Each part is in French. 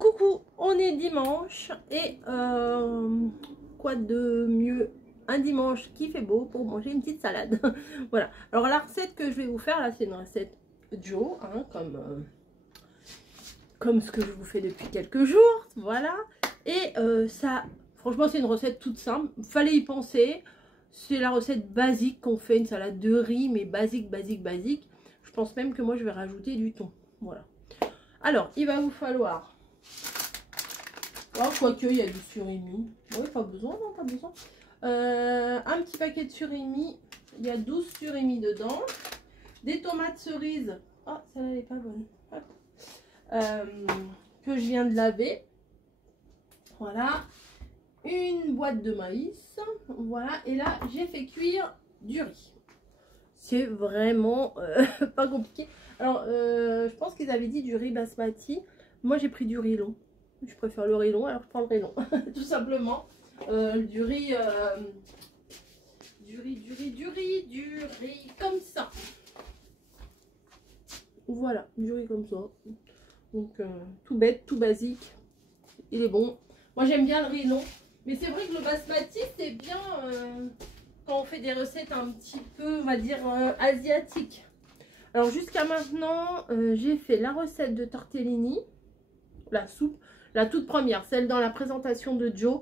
Coucou, on est dimanche et quoi de mieux un dimanche qui fait beau pour manger une petite salade. Voilà, alors la recette que je vais vous faire là, c'est une recette Joe, hein, comme ce que je vous fais depuis quelques jours, voilà. Et ça, franchement, c'est une recette toute simple, fallait y penser. C'est la recette basique qu'on fait, une salade de riz, mais basique. Je pense même que moi je vais rajouter du thon, voilà. Alors, il va vous falloir... Oh, quoique, il y a du surimi. Oui, pas besoin, non, pas besoin. Un petit paquet de surimi. Il y a 12 surimi dedans. Des tomates cerises. Oh, celle-là, elle n'est pas bonne. Que je viens de laver. Voilà. Une boîte de maïs. Voilà. Et là, j'ai fait cuire du riz. C'est vraiment pas compliqué. Alors, je pense qu'ils avaient dit du riz basmati. Moi, j'ai pris du riz long. Je préfère le riz long, alors je prends le riz long. Tout simplement. Du riz comme ça. Voilà, du riz comme ça. Donc, tout bête, tout basique. Il est bon. Moi, j'aime bien le riz long. Mais c'est vrai que le basmati, c'est bien quand on fait des recettes un petit peu, on va dire, asiatiques. Alors, jusqu'à maintenant, j'ai fait la recette de tortellini. La soupe. La toute première, celle dans la présentation de Joe,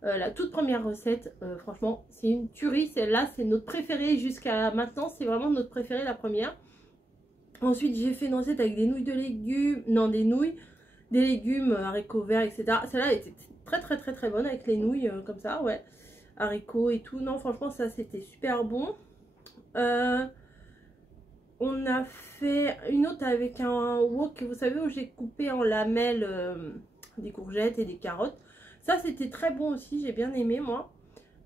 la toute première recette, franchement, c'est une tuerie. Celle-là, c'est notre préférée jusqu'à maintenant. C'est vraiment notre préférée, la première. Ensuite, j'ai fait une recette avec des nouilles de légumes, non, des nouilles, des légumes, haricots verts, etc. Celle-là était très bonne avec les nouilles, comme ça, ouais. Haricots et tout. Non, franchement, ça, c'était super bon. On a fait une autre avec un wok, vous savez, où j'ai coupé en lamelles des courgettes et des carottes. Ça, c'était très bon aussi, j'ai bien aimé, moi.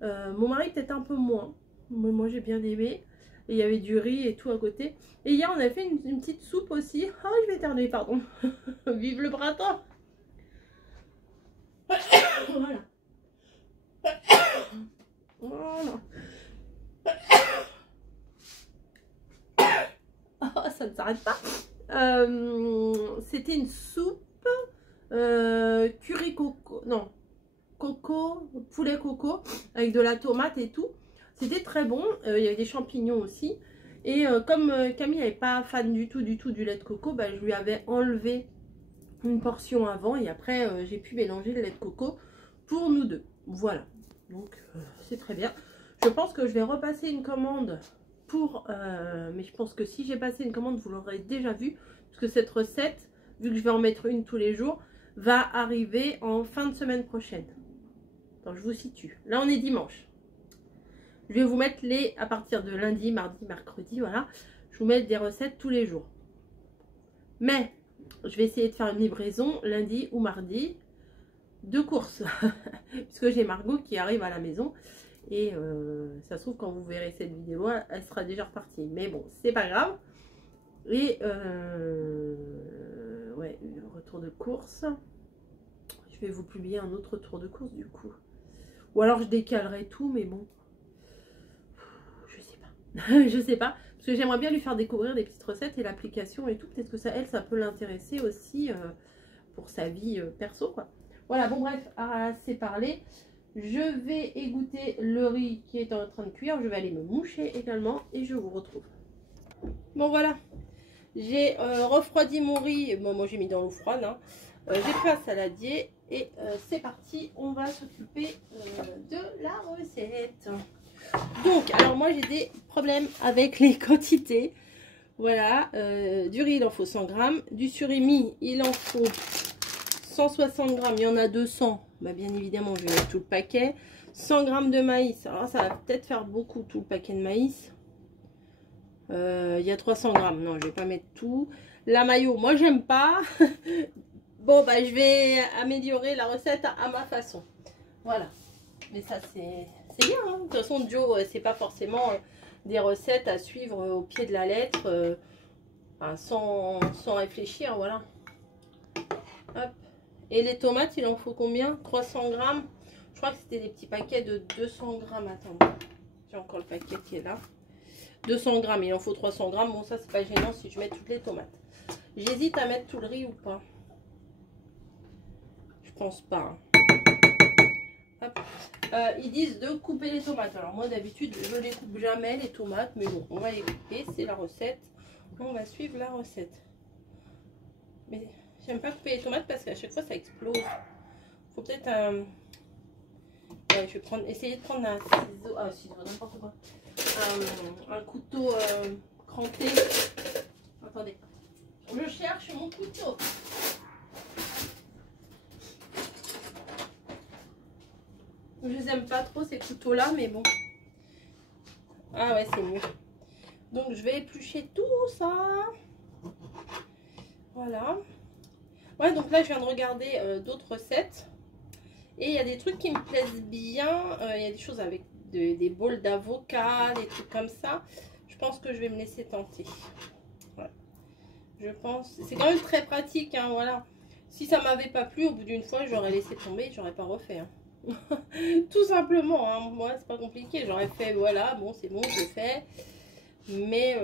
Mon mari, peut-être un peu moins. Mais moi, j'ai bien aimé. Et il y avait du riz et tout à côté. Et hier, on a fait une petite soupe aussi. Ah, je vais éternuer, pardon. Vive le printemps. Voilà. Voilà. Oh, ça ne s'arrête pas. C'était une soupe curry coco, non, coco, poulet coco, avec de la tomate et tout. C'était très bon. Il y avait des champignons aussi. Et comme Camille n'est pas fan du tout du lait de coco, bah, je lui avais enlevé une portion avant. Et après, j'ai pu mélanger le lait de coco pour nous deux. Voilà. Donc, c'est très bien. Je pense que je vais repasser une commande pour... mais je pense que si j'ai passé une commande, vous l'aurez déjà vu. Parce que cette recette, vu que je vais en mettre une tous les jours, va arriver en fin de semaine prochaine. Donc je vous situe. Là on est dimanche. Je vais vous mettre les à partir de lundi, mardi, mercredi, voilà. Je vous mets des recettes tous les jours. Mais je vais essayer de faire une livraison lundi ou mardi de course. Puisque j'ai Margot qui arrive à la maison. Et ça se trouve quand vous verrez cette vidéo, elle sera déjà repartie. Mais bon, c'est pas grave. Et ouais, retour de course. Je vais vous publier un autre tour de course du coup. Ou alors je décalerai tout, mais bon. Je sais pas. Je sais pas. Parce que j'aimerais bien lui faire découvrir des petites recettes et l'application et tout. Peut-être que ça, elle, ça peut l'intéresser aussi pour sa vie perso, quoi. Voilà, bon bref, assez parlé. Je vais égoutter le riz qui est en train de cuire. Je vais aller me moucher également et je vous retrouve. Bon voilà. J'ai refroidi mon riz. Bon, moi j'ai mis dans l'eau froide. Hein. J'ai pris un saladier et c'est parti. On va s'occuper de la recette. Donc, alors moi j'ai des problèmes avec les quantités. Voilà, du riz il en faut 100 grammes. Du surimi il en faut 160 grammes. Il y en a 200. Bah, bien évidemment, je vais mettre tout le paquet. 100 grammes de maïs. Alors ça va peut-être faire beaucoup tout le paquet de maïs. Il y a 300 grammes. Non, je vais pas mettre tout. La mayo, moi j'aime pas. Bon, bah je vais améliorer la recette à ma façon. Voilà. Mais ça, c'est bien. Hein. De toute façon, Joe, c'est pas forcément des recettes à suivre au pied de la lettre. Enfin, sans réfléchir, voilà. Hop. Et les tomates, il en faut combien? 300 grammes. Je crois que c'était des petits paquets de 200 grammes. Attends. J'ai encore le paquet qui est là. 200 grammes, il en faut 300 grammes. Bon, ça, c'est pas gênant si je mets toutes les tomates. J'hésite à mettre tout le riz ou pas. pense pas. Hop. Ils disent de couper les tomates. Alors moi d'habitude je les coupe jamais les tomates, mais bon, on va les couper, c'est la recette. On va suivre la recette. Mais j'aime pas couper les tomates parce qu'à chaque fois ça explose. Faut peut-être ouais, je vais essayer de prendre un ciseau, n'importe quoi. Un couteau cranté. Attendez, je cherche mon couteau. Je les aime pas trop ces couteaux là, mais bon. Ah ouais, c'est mieux. Donc je vais éplucher tout ça. Voilà. Ouais, donc là je viens de regarder d'autres recettes. Et il y a des trucs qui me plaisent bien. Il y a des choses avec des bols d'avocat, des trucs comme ça. Je pense que je vais me laisser tenter. Ouais. Je pense. C'est quand même très pratique, hein, voilà. Si ça m'avait pas plu, au bout d'une fois, j'aurais laissé tomber, j'aurais pas refait. Hein. Tout simplement, hein. Moi, c'est pas compliqué. J'aurais fait, voilà, bon, c'est bon, je l'ai fait. Mais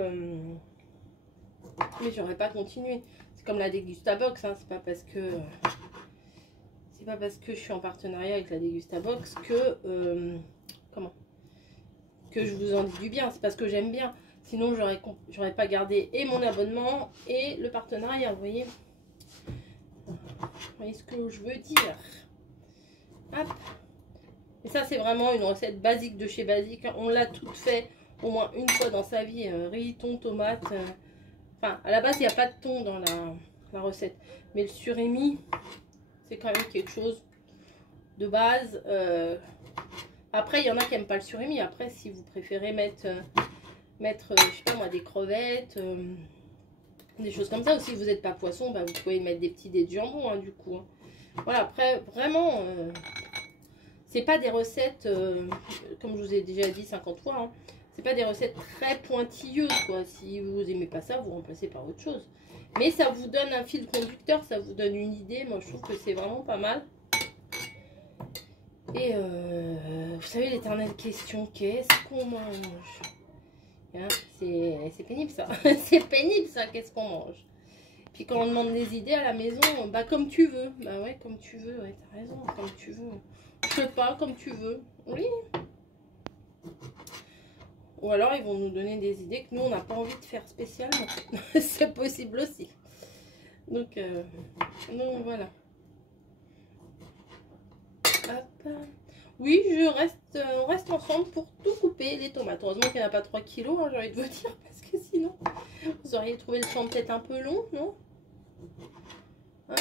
j'aurais pas continué. C'est comme la Dégustabox, hein. C'est pas parce que je suis en partenariat avec la Dégustabox que que je vous en dis du bien. C'est parce que j'aime bien. Sinon, j'aurais pas gardé et mon abonnement et le partenariat. Vous voyez ce que je veux dire? Hop. Et ça, c'est vraiment une recette basique de chez Basique. On l'a toute fait au moins une fois dans sa vie. Riz, thon, tomate. Enfin, à la base, il n'y a pas de thon dans la recette. Mais le surimi, c'est quand même quelque chose de base. Après, il y en a qui n'aiment pas le surimi. Après, si vous préférez mettre je sais pas moi, des crevettes, des choses comme ça. Ou si vous n'êtes pas poisson, bah, vous pouvez mettre des petits dés de jambon, hein, du coup. Hein. Voilà, après, vraiment, c'est pas des recettes, comme je vous ai déjà dit 50 fois, hein, c'est pas des recettes très pointilleuses, quoi. Si vous aimez pas ça, vous remplacez par autre chose. Mais ça vous donne un fil conducteur, ça vous donne une idée. Moi, je trouve que c'est vraiment pas mal. Et vous savez, l'éternelle question, qu'est-ce qu'on mange? Hein, c'est pénible, ça. C'est pénible, ça, qu'est-ce qu'on mange? Puis quand on demande des idées à la maison, bah comme tu veux. Bah ouais, comme tu veux, ouais, t'as raison, comme tu veux. Je sais pas, comme tu veux. Oui. Ou alors ils vont nous donner des idées que nous on n'a pas envie de faire spécialement. C'est possible aussi. Donc voilà. Hop. Oui, on reste ensemble pour tout couper les tomates. Heureusement qu'il n'y en a pas 3 kilos, hein, j'ai envie de vous dire, parce que sinon vous auriez trouvé le champ peut-être un peu long, non? Hop.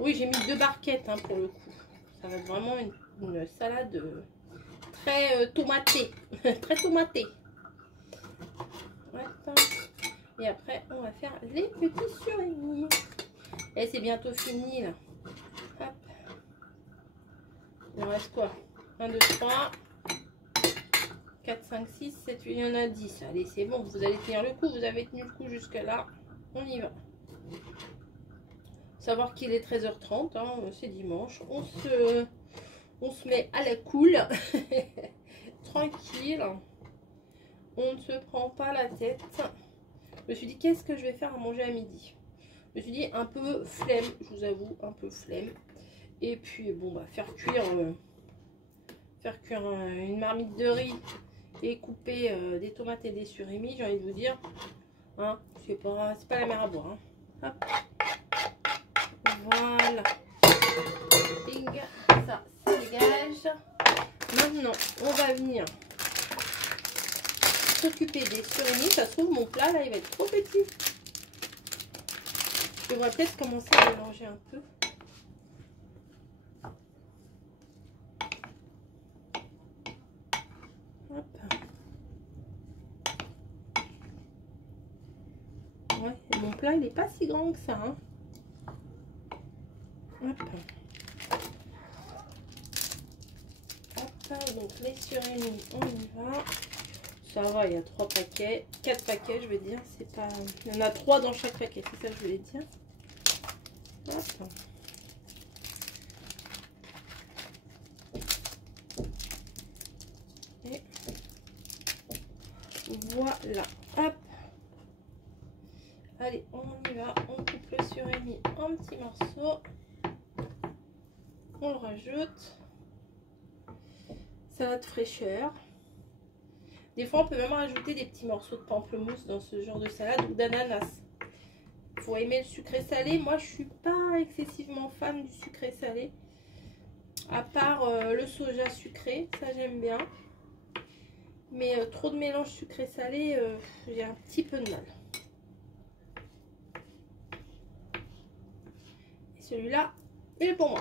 Oui, j'ai mis 2 barquettes, hein, pour le coup. Ça va être vraiment une salade très tomatée. Très tomatée. Hop. Et après, on va faire les petits surimi. Et c'est bientôt fini, là. Hop. Il en reste quoi? 1, 2, 3, 4, 5, 6, 7, 8, il y en a 10. Allez, c'est bon, vous allez tenir le coup. Vous avez tenu le coup jusque là. On y va. Savoir qu'il est 13h30, hein, c'est dimanche. On se met à la cool. Tranquille. On ne se prend pas la tête. Je me suis dit, qu'est-ce que je vais faire à manger à midi? Je me suis dit, un peu flemme, je vous avoue, un peu flemme. Et puis, bon, bah, faire cuire une marmite de riz et couper des tomates et des surimi, j'ai envie de vous dire. Hein, c'est pas la mer à boire. Hein. Hop. Voilà. Ding. Ça dégage. Maintenant, on va venir s'occuper des surimi. Ça se trouve, mon plat, là, il va être trop petit. Je devrais peut-être commencer à mélanger un peu. Hop. Ouais, et mon plat, il n'est pas si grand que ça. Hein. Hop. Hop. Donc, les surimi, on y va. Ça va, il y a 3 paquets. 4 paquets, je veux dire. C'est pas... Il y en a 3 dans chaque paquet, c'est ça que je voulais dire. Hop. Et voilà. Hop. Allez, on y va. On coupe le surimi en un petit morceau. On le rajoute. Salade fraîcheur. Des fois, on peut même rajouter des petits morceaux de pamplemousse dans ce genre de salade ou d'ananas. Il faut aimer le sucré salé. Moi, je suis pas excessivement fan du sucré salé. À part le soja sucré, ça j'aime bien. Mais trop de mélange sucré salé, j'ai un petit peu de mal. Et celui-là, il est pour moi.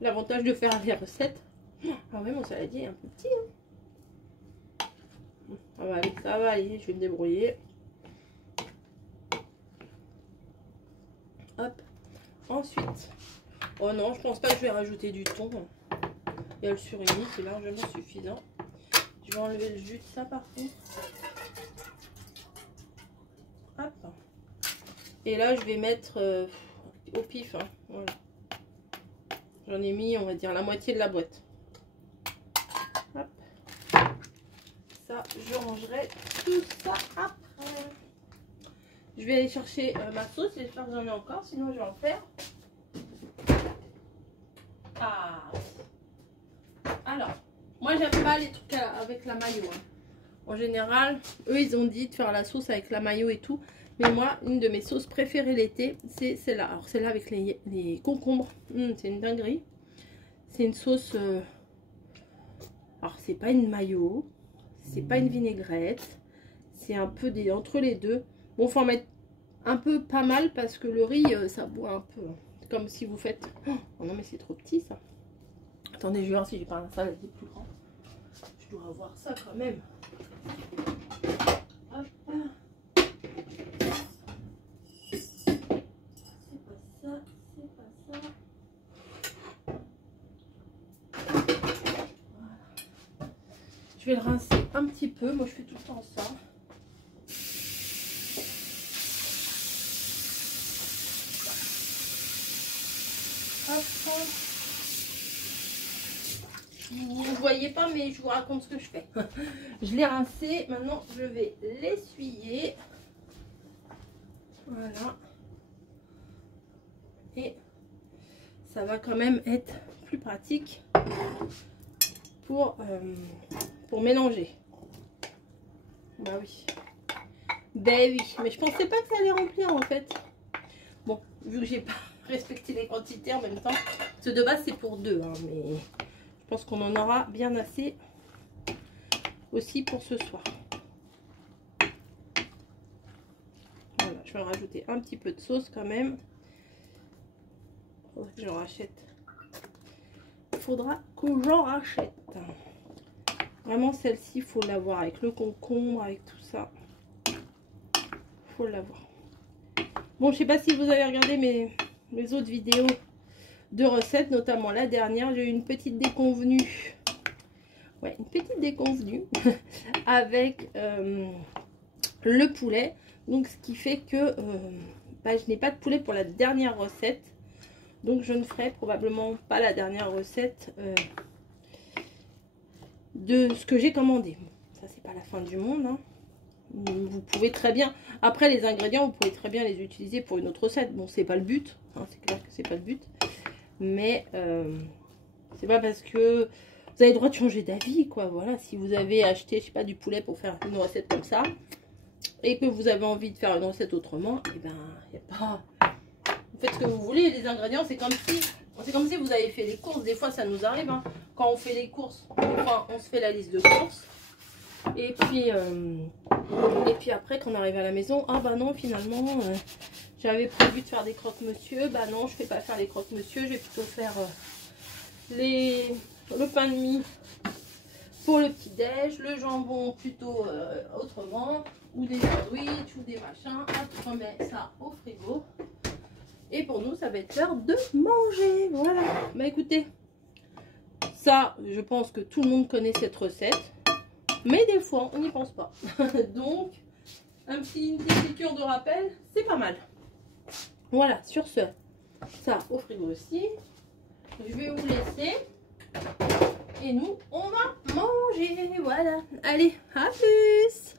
L'avantage de faire les recettes. Ah ouais, mon saladier est un peu petit. Hein. Ça va aller, je vais me débrouiller. Hop. Ensuite, oh non, je pense pas que je vais rajouter du thon. Il y a le surimi qui est largement suffisant. Je vais enlever le jus de ça par contre. Hop. Et là, je vais mettre au pif. Hein. Voilà. J'en ai mis, on va dire, la moitié de la boîte. Hop. Ça, je rangerai tout ça après. Je vais aller chercher ma sauce. J'espère que j'en ai encore, sinon je vais en faire. Ah. Alors, moi j'aime pas les trucs avec la mayo. Hein. En général, eux ils ont dit de faire la sauce avec la mayo et tout. Mais moi, une de mes sauces préférées l'été, c'est celle-là. Alors celle-là avec les concombres, c'est une dinguerie. C'est une sauce... Alors c'est pas une mayo, c'est pas une vinaigrette. C'est un peu entre les deux. Bon, faut en mettre un peu pas mal parce que le riz, ça boit un peu. C'est comme si vous faites... Oh non mais c'est trop petit ça. Attendez, je vais voir si j'ai pas un saladier plus grand. Je dois avoir ça quand même. Hop. C'est pas ça, c'est pas ça. Voilà. Je vais le rincer un petit peu. Moi, je fais tout le temps ça. Hop. Vous ne voyez pas, mais je vous raconte ce que je fais. Je l'ai rincé. Maintenant, je vais l'essuyer. Voilà. Et ça va quand même être plus pratique pour mélanger. Bah oui. Ben oui. Mais je pensais pas que ça allait remplir en fait. Bon, vu que j'ai pas respecté les quantités en même temps. Parce que de base, c'est pour deux. Hein, mais... je pense qu'on en aura bien assez aussi pour ce soir. Voilà, je vais rajouter un petit peu de sauce quand même. Faudra que j'en rachète. Faudra que j'en rachète. Vraiment, celle-ci, il faut l'avoir avec le concombre, avec tout ça. Il faut l'avoir. Bon, je sais pas si vous avez regardé mes autres vidéos de recettes, notamment la dernière, j'ai eu une petite déconvenue. Ouais, une petite déconvenue avec le poulet. Donc, ce qui fait que je n'ai pas de poulet pour la dernière recette. Donc, je ne ferai probablement pas la dernière recette de ce que j'ai commandé. Ça, c'est pas la fin du monde. Hein. Vous pouvez très bien... Après, les ingrédients, vous pouvez très bien les utiliser pour une autre recette. Bon, c'est pas le but. Hein, c'est clair que c'est pas le but. Mais c'est pas parce que vous avez le droit de changer d'avis, quoi. Voilà, si vous avez acheté, je sais pas, du poulet pour faire une recette comme ça et que vous avez envie de faire une recette autrement, et ben, il n'y a pas... Vous faites ce que vous voulez. Les ingrédients, c'est comme si vous avez fait les courses. Des fois, ça nous arrive. Hein. Quand on fait les courses, enfin, on se fait la liste de courses. Et puis après, quand on arrive à la maison, ah bah non, finalement... j'avais prévu de faire des croque-monsieur. Bah non, je ne fais pas faire les croque-monsieur. Je vais plutôt faire le pain de mie pour le petit-déj. Le jambon plutôt autrement. Ou des sandwichs ou des machins. Hop, on met ça au frigo. Et pour nous, ça va être l'heure de manger. Voilà. Bah écoutez, ça, je pense que tout le monde connaît cette recette. Mais des fois, on n'y pense pas. Donc, une petite piqûre de rappel, c'est pas mal. Voilà, sur ce, ça au frigo aussi. Je vais vous laisser. Et nous, on va manger. Voilà. Allez, à plus!